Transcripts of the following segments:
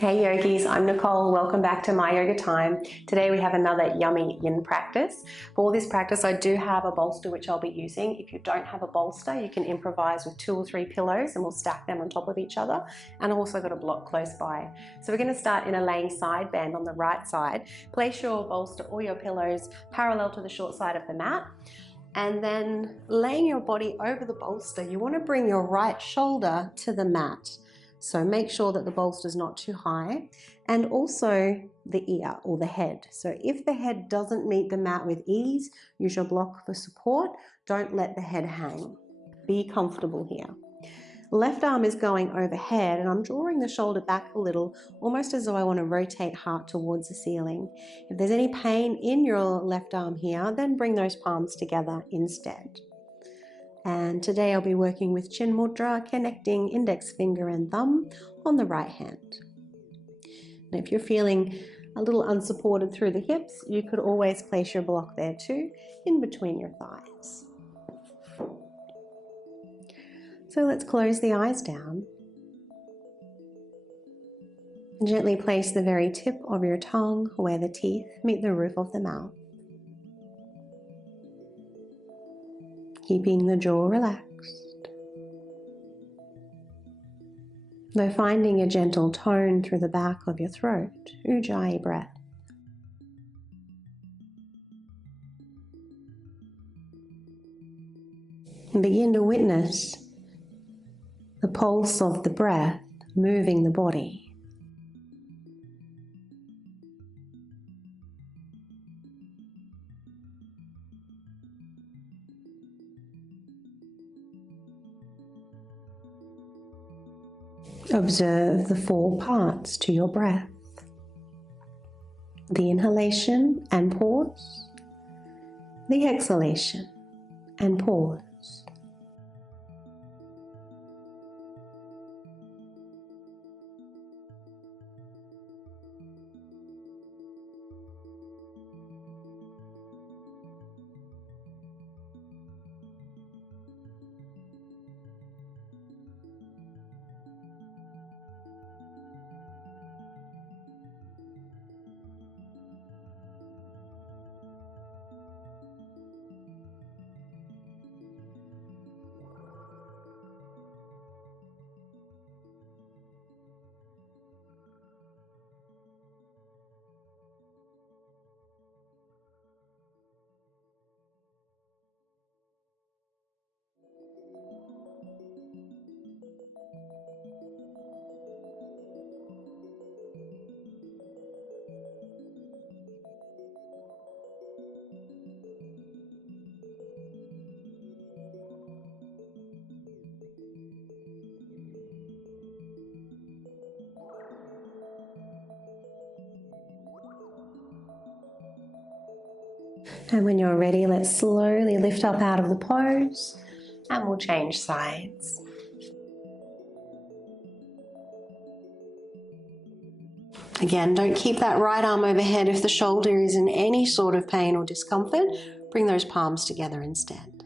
Hey yogis, I'm Nicole. Welcome back to My Yoga Time. Today we have another yummy yin practice. For this practice I do have a bolster which I'll be using. If you don't have a bolster, you can improvise with 2 or 3 pillows and we'll stack them on top of each other. And I've also got a block close by. So we're going to start in a laying side bend on the right side. Place your bolster or your pillows parallel to the short side of the mat. And then laying your body over the bolster, you want to bring your right shoulder to the mat. So make sure that the bolster is not too high, and also the ear or the head. So if the head doesn't meet the mat with ease, use your block for support. Don't let the head hang. Be comfortable here. Left arm is going overhead and I'm drawing the shoulder back a little, almost as though I want to rotate heart towards the ceiling. If there's any pain in your left arm here, then bring those palms together instead. And today I'll be working with Chin Mudra, connecting index finger and thumb on the right hand. And if you're feeling a little unsupported through the hips, you could always place your block there too, in between your thighs. So let's close the eyes down. And gently place the very tip of your tongue where the teeth meet the roof of the mouth. Keeping the jaw relaxed. Though finding a gentle tone through the back of your throat, Ujjayi breath. And begin to witness the pulse of the breath moving the body. Observe the 4 parts to your breath. The inhalation and pause. The exhalation and pause. And when you're ready, let's slowly lift up out of the pose and we'll change sides. Again, don't keep that right arm overhead if the shoulder is in any sort of pain or discomfort. Bring those palms together instead.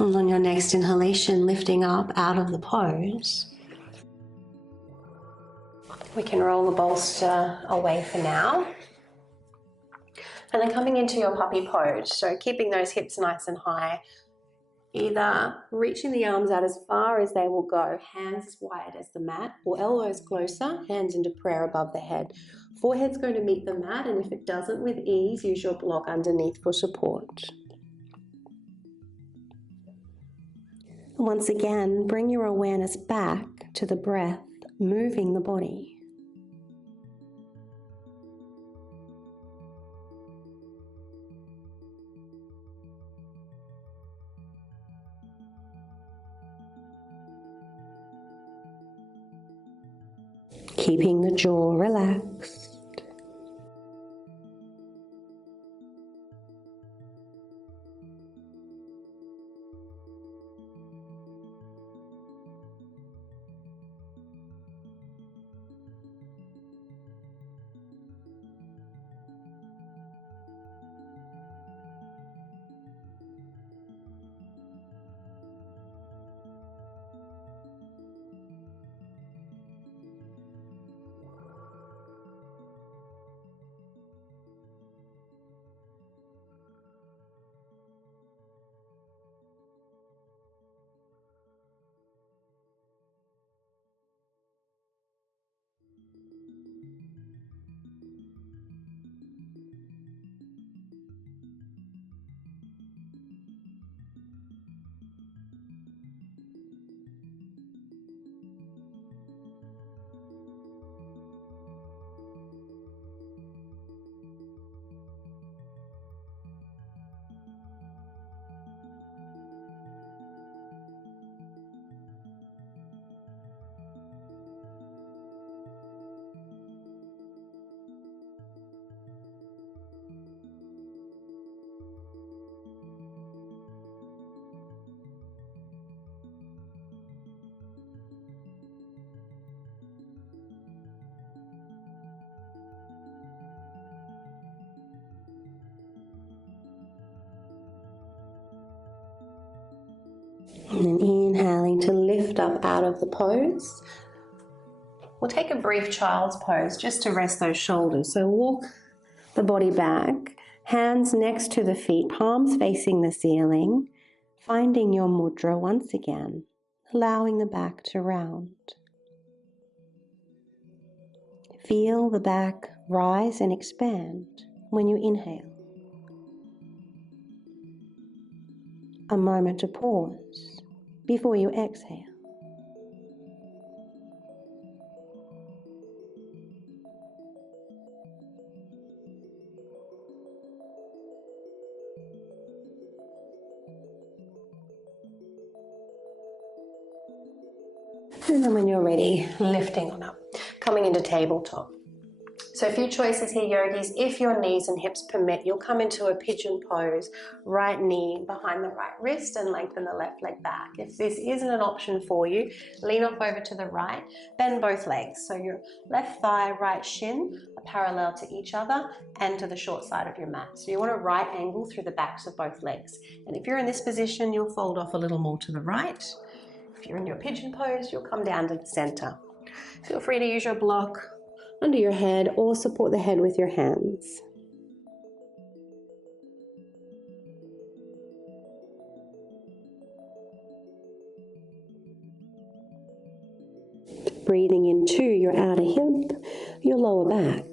And on your next inhalation, lifting up out of the pose, we can roll the bolster away for now. And then coming into your puppy pose, so keeping those hips nice and high, either reaching the arms out as far as they will go, hands as wide as the mat, or elbows closer, hands into prayer above the head. Forehead's going to meet the mat, and if it doesn't, with ease, use your block underneath for support. Once again, bring your awareness back to the breath, moving the body. Keeping the jaw relaxed. And then inhaling to lift up out of the pose. We'll take a brief child's pose just to rest those shoulders. So walk the body back, hands next to the feet, palms facing the ceiling, finding your mudra once again, allowing the back to round. Feel the back rise and expand when you inhale. A moment to pause before you exhale. And then when you're ready, lifting on up, coming into tabletop. So a few choices here, yogis. If your knees and hips permit, you'll come into a pigeon pose, right knee behind the right wrist and lengthen the left leg back. If this isn't an option for you, lean off over to the right, bend both legs. So your left thigh, right shin are parallel to each other and to the short side of your mat. So you want a right angle through the backs of both legs. And if you're in this position, you'll fold off a little more to the right. If you're in your pigeon pose, you'll come down to the center. Feel free to use your block under your head or support the head with your hands. Breathing into your outer hip, your lower back.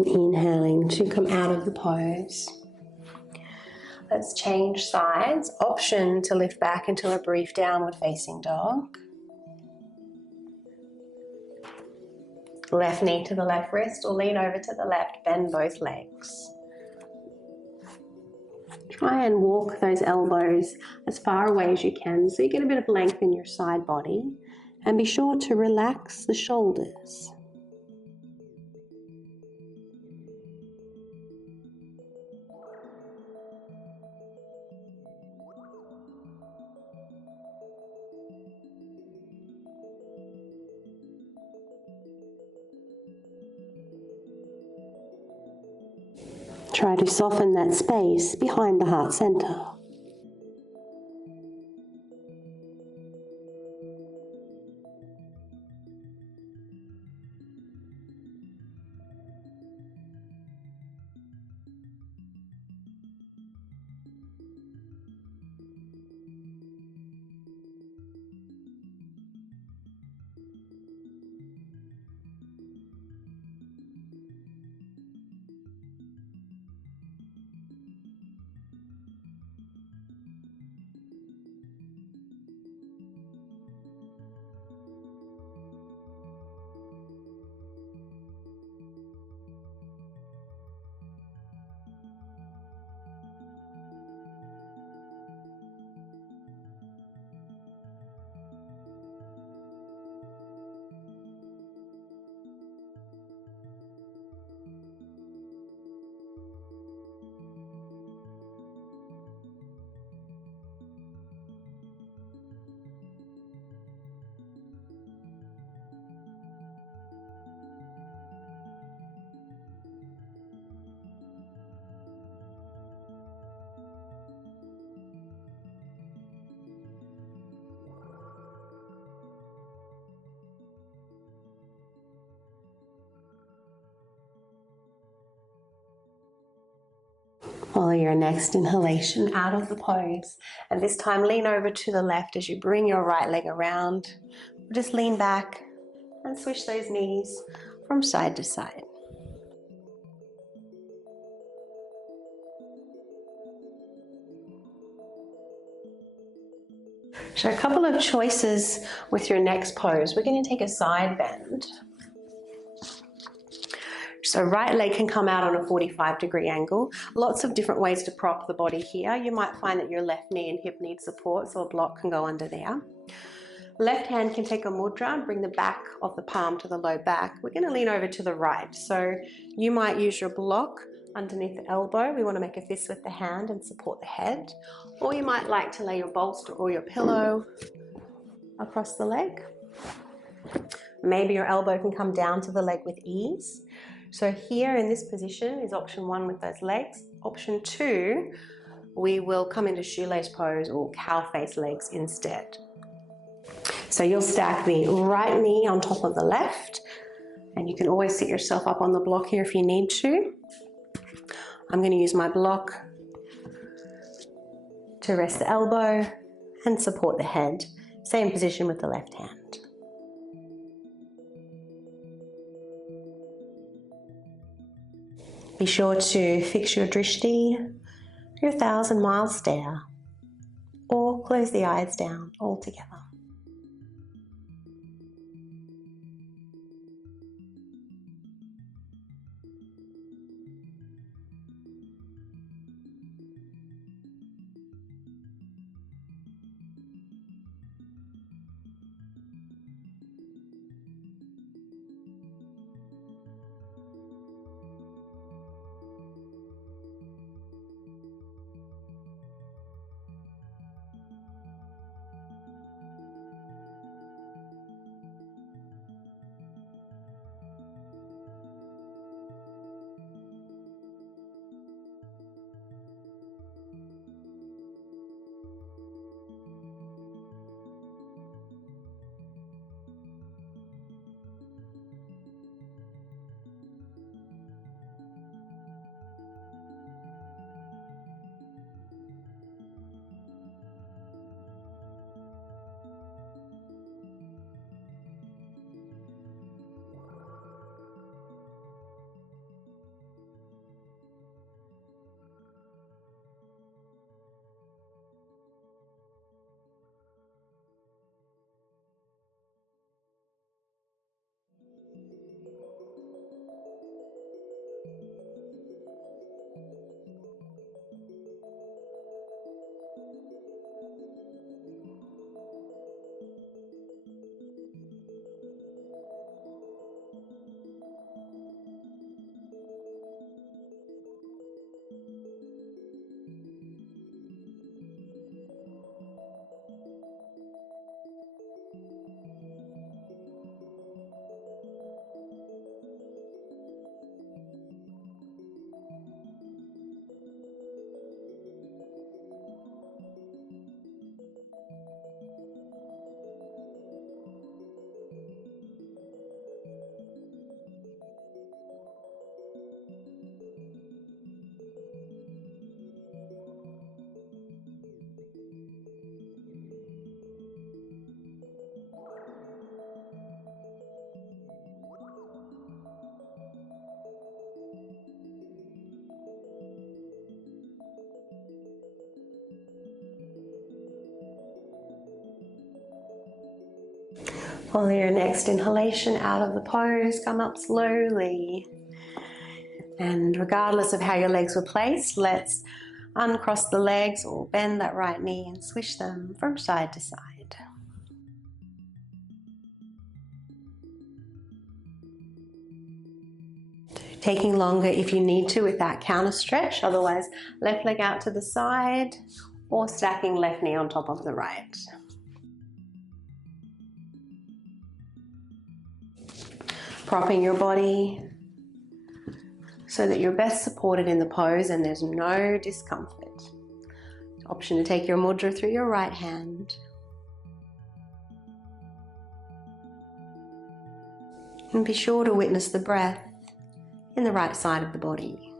And inhaling to come out of the pose. Let's change sides. Option to lift back into a brief downward facing dog. Left knee to the left wrist or lean over to the left, bend both legs. Try and walk those elbows as far away as you can so you get a bit of length in your side body, and be sure to relax the shoulders. Try to soften that space behind the heart center. Follow your next inhalation out of the pose, and this time lean over to the left as you bring your right leg around. Just lean back and switch those knees from side to side. So a couple of choices with your next pose. We're going to take a side bend. So right leg can come out on a 45-degree angle. Lots of different ways to prop the body here. You might find that your left knee and hip need support, so a block can go under there. Left hand can take a mudra and bring the back of the palm to the low back. We're going to lean over to the right. So you might use your block underneath the elbow. We want to make a fist with the hand and support the head. Or you might like to lay your bolster or your pillow across the leg. Maybe your elbow can come down to the leg with ease. So here in this position is option 1 with those legs. Option 2, we will come into shoelace pose or cow face legs instead. So you'll stack the right knee on top of the left, and you can always sit yourself up on the block here if you need to. I'm going to use my block to rest the elbow and support the head. Same position with the left hand. Be sure to fix your drishti, your 1,000-mile stare, or close the eyes down altogether. On your next inhalation out of the pose, come up slowly. And regardless of how your legs were placed, let's uncross the legs or bend that right knee and swish them from side to side. Taking longer if you need to with that counter stretch, otherwise left leg out to the side or stacking left knee on top of the right. Propping your body so that you're best supported in the pose and there's no discomfort. Option to take your mudra through your right hand. And be sure to witness the breath in the right side of the body.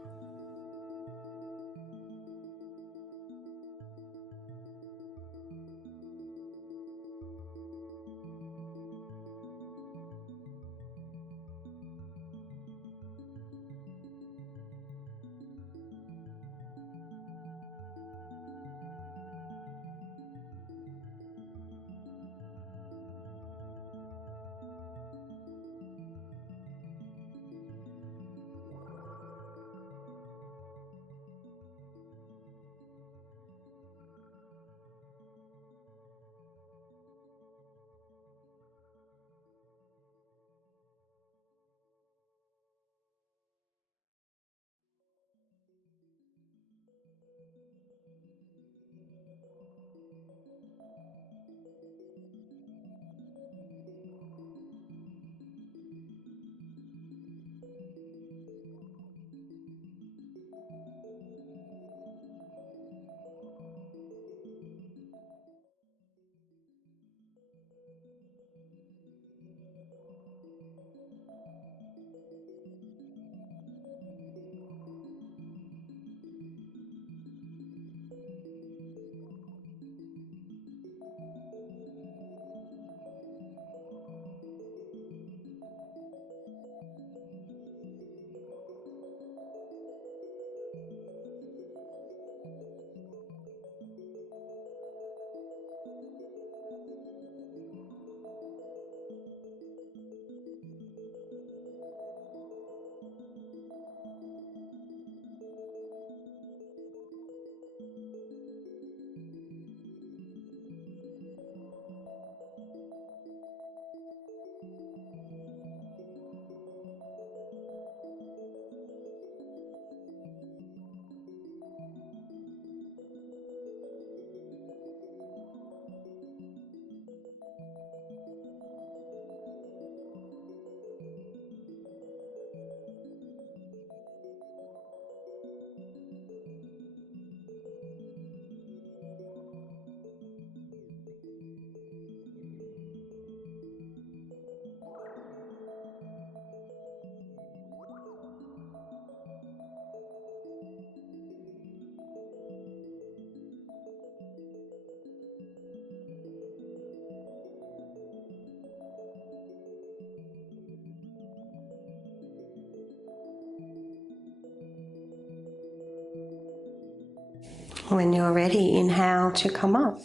When you're ready, inhale to come up.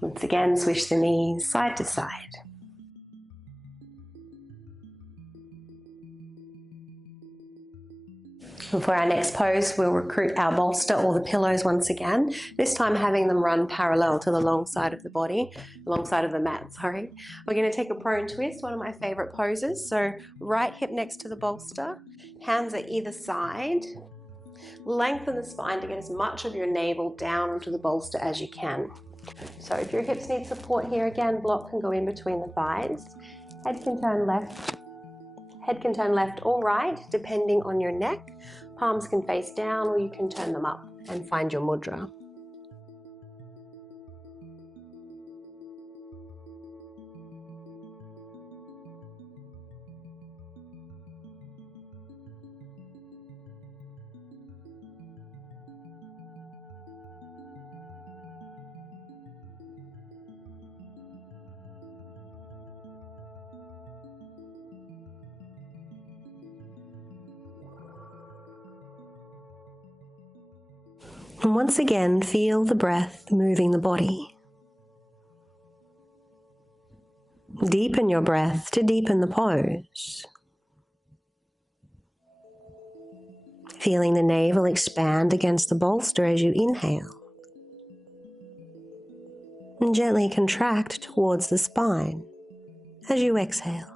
Once again, swish the knees side to side. And for our next pose, we'll recruit our bolster or the pillows once again, this time having them run parallel to the long side of the body, long side of the mat, sorry. We're going to take a prone twist, one of my favorite poses. So right hip next to the bolster, hands at either side. Lengthen the spine to get as much of your navel down onto the bolster as you can. So if your hips need support here, again, block can go in between the thighs. Head can turn left or right, depending on your neck. Palms can face down or you can turn them up and find your mudra. And once again, feel the breath moving the body. Deepen your breath to deepen the pose. Feeling the navel expand against the bolster as you inhale. And gently contract towards the spine as you exhale.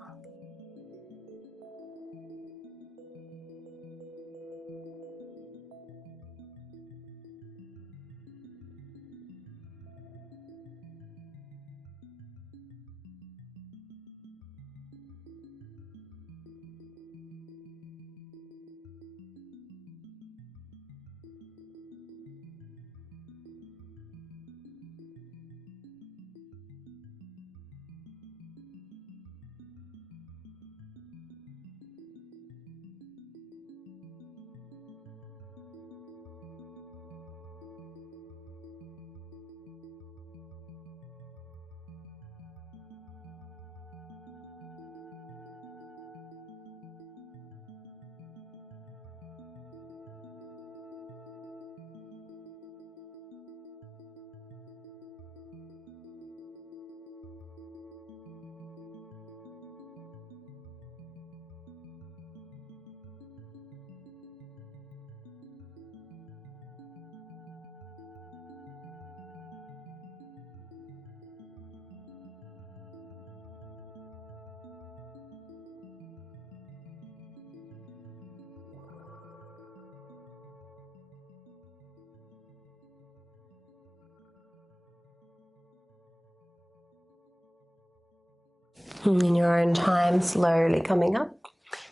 And in your own time, slowly coming up.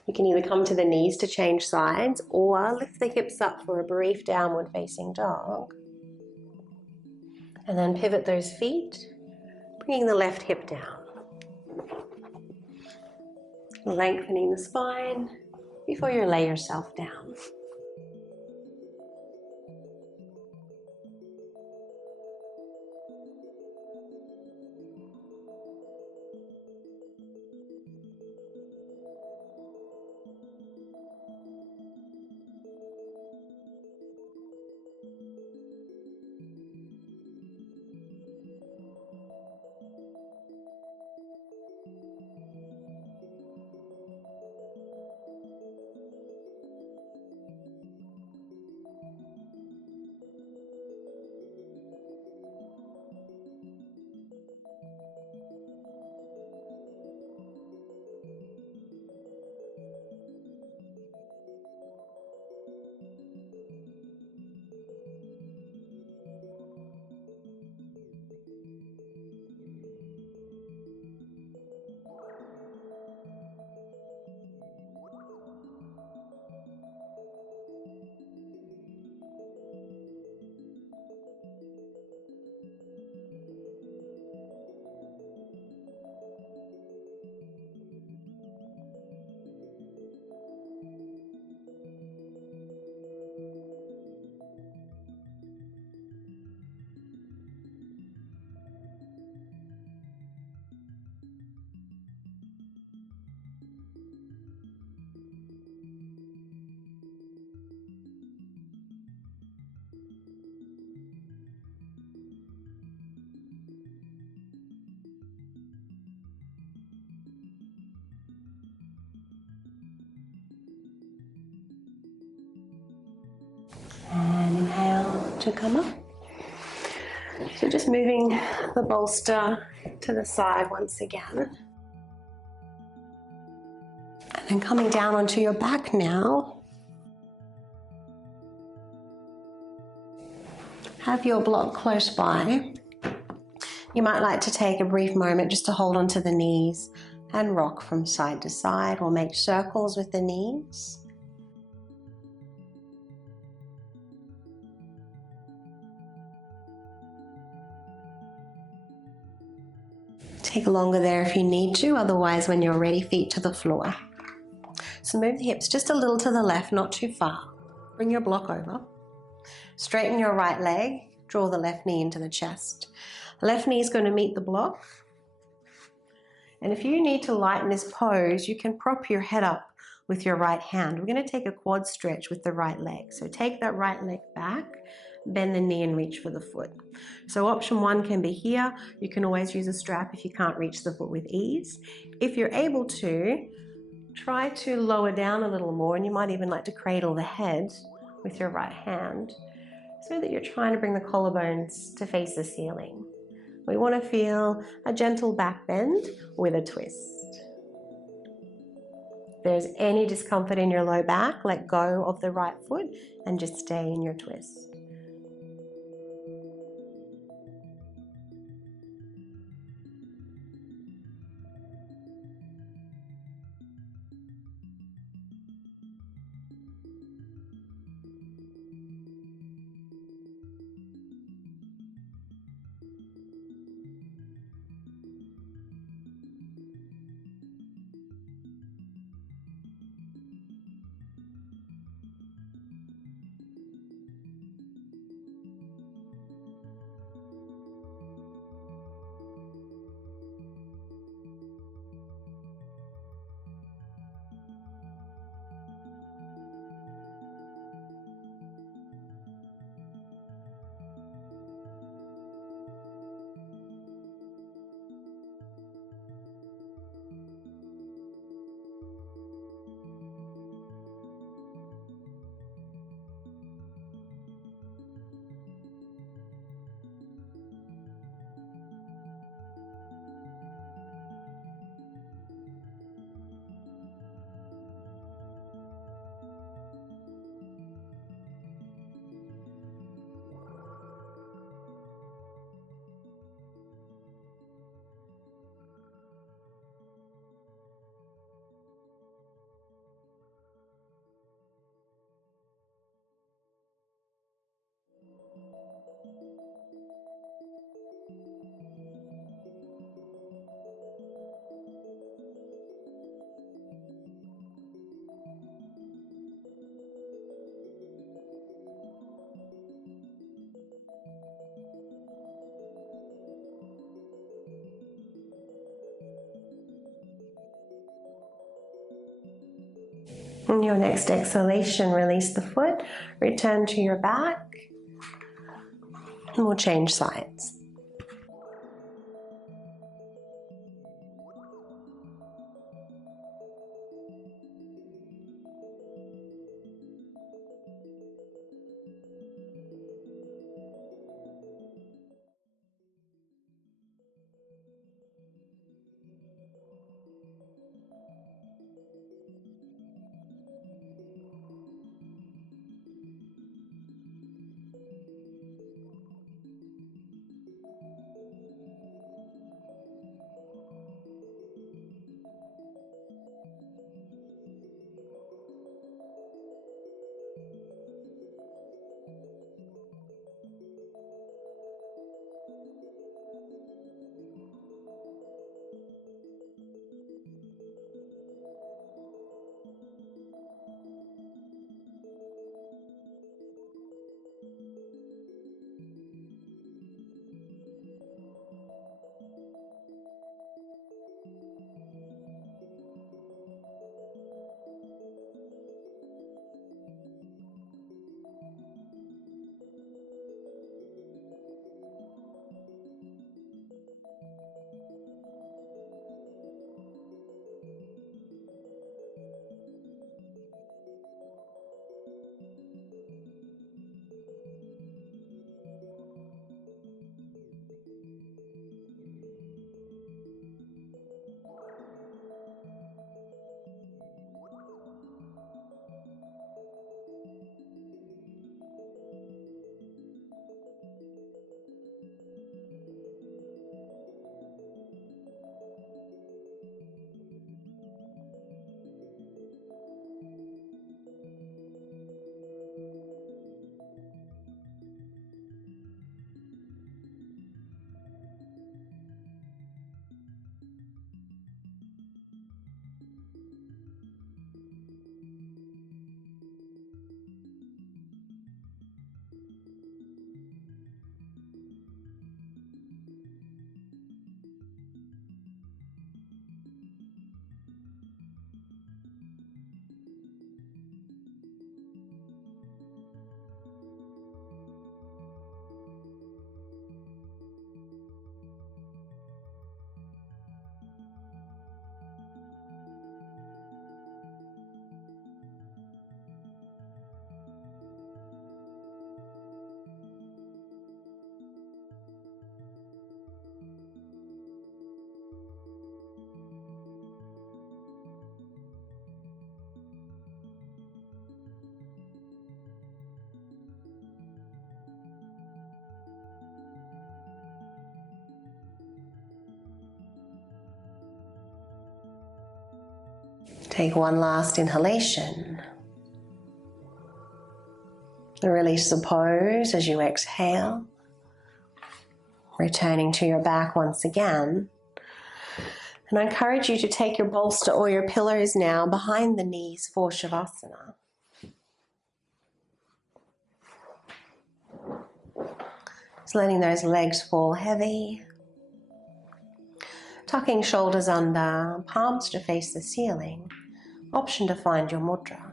You can either come to the knees to change sides or lift the hips up for a brief downward facing dog. And then pivot those feet, bringing the left hip down. Lengthening the spine before you lay yourself down. And inhale to come up. So just moving the bolster to the side once again. And then coming down onto your back now. Have your block close by. You might like to take a brief moment just to hold onto the knees and rock from side to side or make circles with the knees. Take longer there if you need to, otherwise when you're ready, feet to the floor. So move the hips just a little to the left, not too far. Bring your block over. Straighten your right leg, draw the left knee into the chest. Left knee is going to meet the block. And if you need to lighten this pose, you can prop your head up with your right hand. We're going to take a quad stretch with the right leg. So take that right leg back, bend the knee and reach for the foot. So option one can be here. You can always use a strap if you can't reach the foot with ease. If you're able to, try to lower down a little more, and you might even like to cradle the head with your right hand so that you're trying to bring the collarbones to face the ceiling. We want to feel a gentle back bend with a twist. If there's any discomfort in your low back, let go of the right foot and just stay in your twist. In your next exhalation, release the foot, return to your back, and we'll change sides. Take one last inhalation. Release the pose as you exhale. Returning to your back once again. And I encourage you to take your bolster or your pillows now behind the knees for Savasana. Just letting those legs fall heavy. Tucking shoulders under, palms to face the ceiling. Option to find your mudra.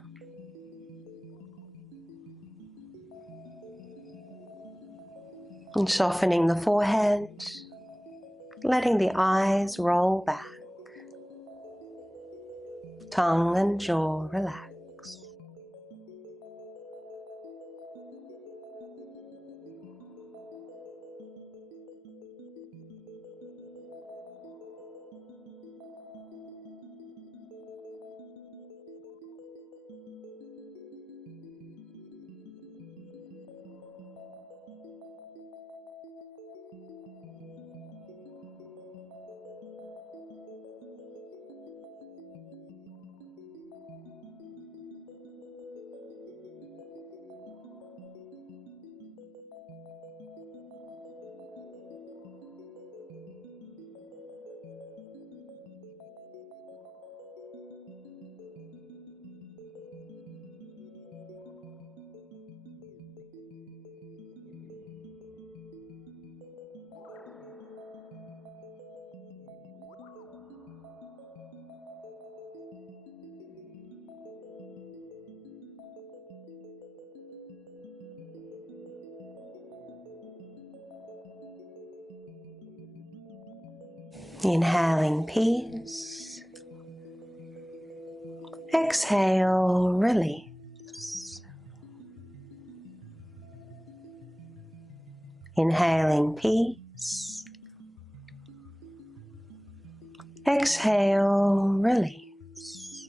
And softening the forehead, letting the eyes roll back. Tongue and jaw relax. Inhaling peace. Exhale, release. Inhaling peace. Exhale, release.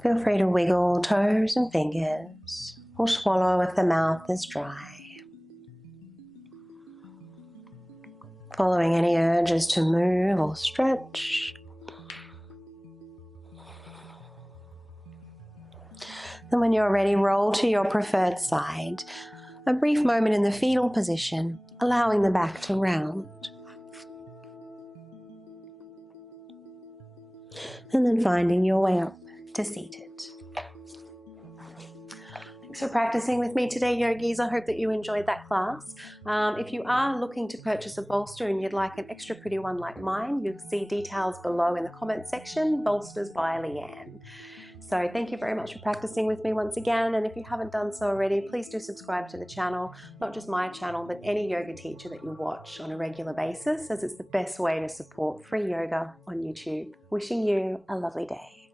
Feel free to wiggle toes and fingers. Or swallow if the mouth is dry. Following any urges to move or stretch. Then when you're ready, roll to your preferred side. A brief moment in the fetal position, allowing the back to round. And then finding your way up to seated. Thanks for practicing with me today, yogis. I hope that you enjoyed that class. If you are looking to purchase a bolster and you'd like an extra pretty one like mine, you'll see details below in the comment section, Bolsters by Leanne. So thank you very much for practicing with me once again, and if you haven't done so already, please do subscribe to the channel, not just my channel, but any yoga teacher that you watch on a regular basis, as it's the best way to support free yoga on YouTube. Wishing you a lovely day.